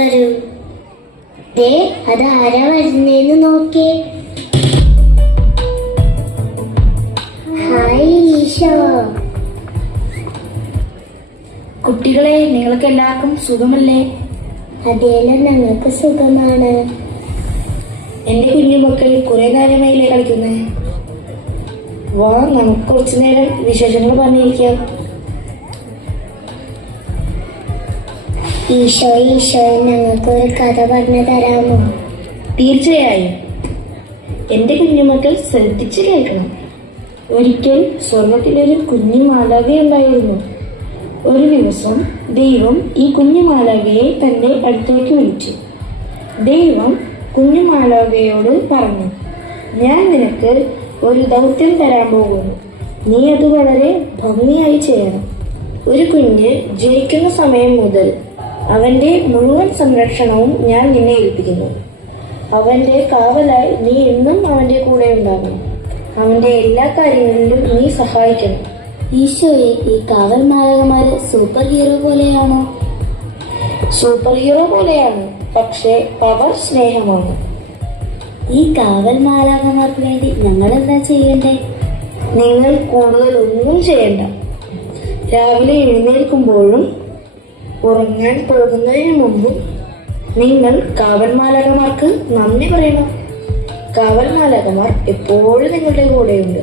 വരൂ. ദേ അതാരാ വരുന്നേന്ന് നോക്കേ. ഹായ് ഈശോ. കുട്ടികളെ, നിങ്ങൾക്ക് എല്ലാവർക്കും സുഖമല്ലേ? അതേലും ഞങ്ങൾക്ക് സുഖമാണ്. എന്റെ കുഞ്ഞുമക്കൾ കുറെ നേരമായില്ലേ കളിക്കുന്നേ? വാ, നമുക്ക് കുറച്ചു നേരം വിശേഷങ്ങൾ പറഞ്ഞിരിക്കാം. ഈശോ ഞങ്ങൾക്ക് ഒരു കഥ പറഞ്ഞു തരാമോ? തീർച്ചയായും. എന്റെ കുഞ്ഞുമക്കൾ ശ്രദ്ധിച്ചു കേൾക്കണം. ഒരിക്കൽ സ്വർഗത്തിലൊരു കുഞ്ഞു മാലാഖയുണ്ടായിരുന്നു. ഒരു ദിവസം ദൈവം ഈ കുഞ്ഞു മാലാഖയെ തന്റെ അടുത്തേക്ക് വിളിച്ചു. ദൈവം കുഞ്ഞു മാലാഖയോട് പറഞ്ഞു, ഞാൻ നിനക്ക് ഒരു ദൗത്യം തരാൻ പോകുന്നു. നീ അത് വളരെ ഭംഗിയായി ചെയ്യണം. ഒരു കുഞ്ഞ് ജനിക്കുന്ന സമയം മുതൽ അവന്റെ മുഴുവൻ സംരക്ഷണവും ഞാൻ നിന്നെ ഏൽപ്പിക്കുന്നു. അവന്റെ കാവലായി നീ എന്നും അവന്റെ കൂടെ ഉണ്ടാകണം. അവന്റെ എല്ലാ കാര്യങ്ങളിലും നീ സഹായിക്കണം. ഈശോയെ, ഈ കാവൽ മാലാഖമാര് സൂപ്പർ ഹീറോ പോലെയാണോ? സൂപ്പർ ഹീറോ പോലെയാണ്, പക്ഷേ പവർ സ്നേഹമാണ്. ഈ കാവൽ മാലാഖമാർക്ക് വേണ്ടി ഞങ്ങൾ എന്താ ചെയ്യണ്ടേ? നിങ്ങൾ കൂടുതൽ ഒന്നും ചെയ്യണ്ട. രാവിലെ എഴുന്നേൽക്കുമ്പോഴും ഉറങ്ങാൻ പോകുന്നതിന് മുമ്പും നിങ്ങൾ കാവൽ മാലാഖമാർക്ക് നന്ദി പറയണം. കാവൽ മാലാഖമാർ എപ്പോഴും നിങ്ങളുടെ കൂടെയുണ്ട്.